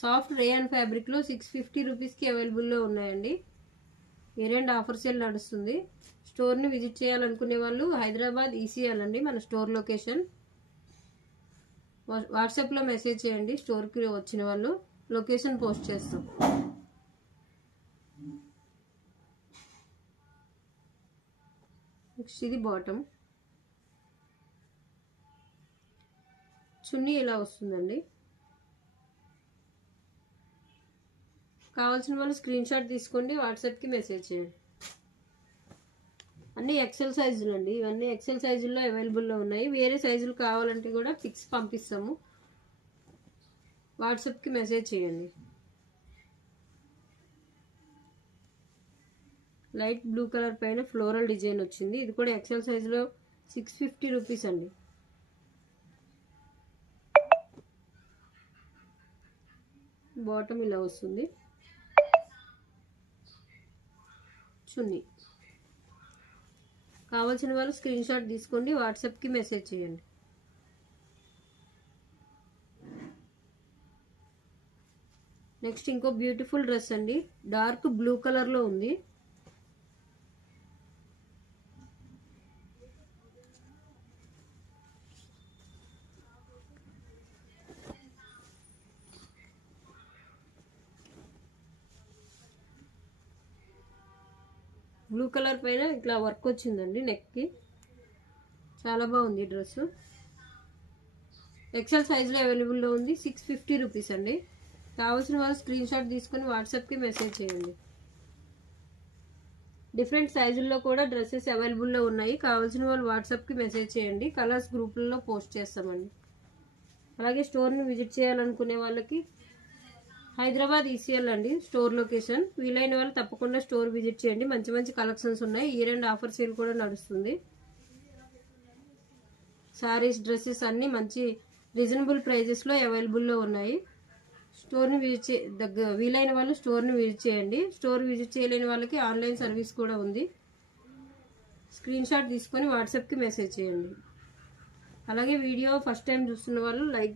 Soft rayon ఫ్యాబ్రిక్లో 650 రూపీస్కి అవైలబుల్లో ఉన్నాయండి. ఇయర్ అండ్ ఆఫర్ సేల్ నడుస్తుంది. స్టోర్ని విజిట్ చేయాలనుకునే వాళ్ళు హైదరాబాద్ ఈసీఎల్ అండి మన స్టోర్ లొకేషన్. వాట్సాప్లో మెసేజ్ చేయండి. స్టోర్కి వచ్చిన వాళ్ళు లొకేషన్ పోస్ట్ చేస్తాం. నెక్స్ట్ ఇది బాటమ్. చున్నీ ఇలా వస్తుందండి. కావాల్సిన వాళ్ళు స్క్రీన్ షాట్ తీసుకోండి, వాట్సాప్కి మెసేజ్ చేయండి. అన్నీ ఎక్సెల్ సైజులు అండి. ఇవన్నీ ఎక్సెల్ సైజుల్లో అవైలబుల్లో ఉన్నాయి. వేరే సైజులు కావాలంటే కూడా పిక్స్ పంపిస్తాము, వాట్సాప్కి మెసేజ్ చేయండి. లైట్ బ్లూ కలర్ పైన ఫ్లోరల్ డిజైన్ వచ్చింది. ఇది కూడా ఎక్సెల్ సైజులో 650 రూపీస్ అండి. బాటమ్ ఇలా వస్తుంది. చున్నీ కావాల్సిన వాళ్ళు స్క్రీన్ షాట్ తీసుకోండి, వాట్సాప్కి మెసేజ్ చేయండి. నెక్స్ట్ ఇంకో బ్యూటిఫుల్ డ్రెస్ అండి. డార్క్ బ్లూ కలర్లో ఉంది. బ్లూ కలర్ పైన ఇట్లా వర్క్ వచ్చిందండి నెక్కి. చాలా బాగుంది డ్రెస్. ఎక్సెల్ సైజులో అవైలబుల్లో ఉంది. 650 రూపీస్ అండి. కావాల్సిన వాళ్ళు స్క్రీన్ షాట్ తీసుకొని వాట్సాప్కి మెసేజ్ చేయండి. డిఫరెంట్ సైజుల్లో కూడా డ్రెస్సెస్ అవైలబుల్లో ఉన్నాయి. కావాల్సిన వాళ్ళు వాట్సాప్కి మెసేజ్ చేయండి. కలర్స్ గ్రూపుల్లో పోస్ట్ చేస్తామండి. అలాగే స్టోర్ని విజిట్ చేయాలనుకునే వాళ్ళకి హైదరాబాద్ ఈసీఎల్ అండి స్టోర్ లొకేషన్. వీలైన వాళ్ళు తప్పకుండా స్టోర్ విజిట్ చేయండి. మంచి మంచి కలెక్షన్స్ ఉన్నాయి. ఇయర్ అండ్ ఆఫర్ సేల్ కూడా నడుస్తుంది. శారీస్, డ్రెస్సెస్ అన్నీ మంచి రీజనబుల్ ప్రైజెస్లో అవైలబుల్లో ఉన్నాయి. స్టోర్ని విజిట్ వీలైన వాళ్ళు స్టోర్ని విజిట్ చేయండి. స్టోర్ విజిట్ చేయలేని వాళ్ళకి ఆన్లైన్ సర్వీస్ కూడా ఉంది. స్క్రీన్ షాట్ తీసుకొని వాట్సాప్కి మెసేజ్ చేయండి. అలాగే వీడియో ఫస్ట్ టైం చూస్తున్న వాళ్ళు లైక్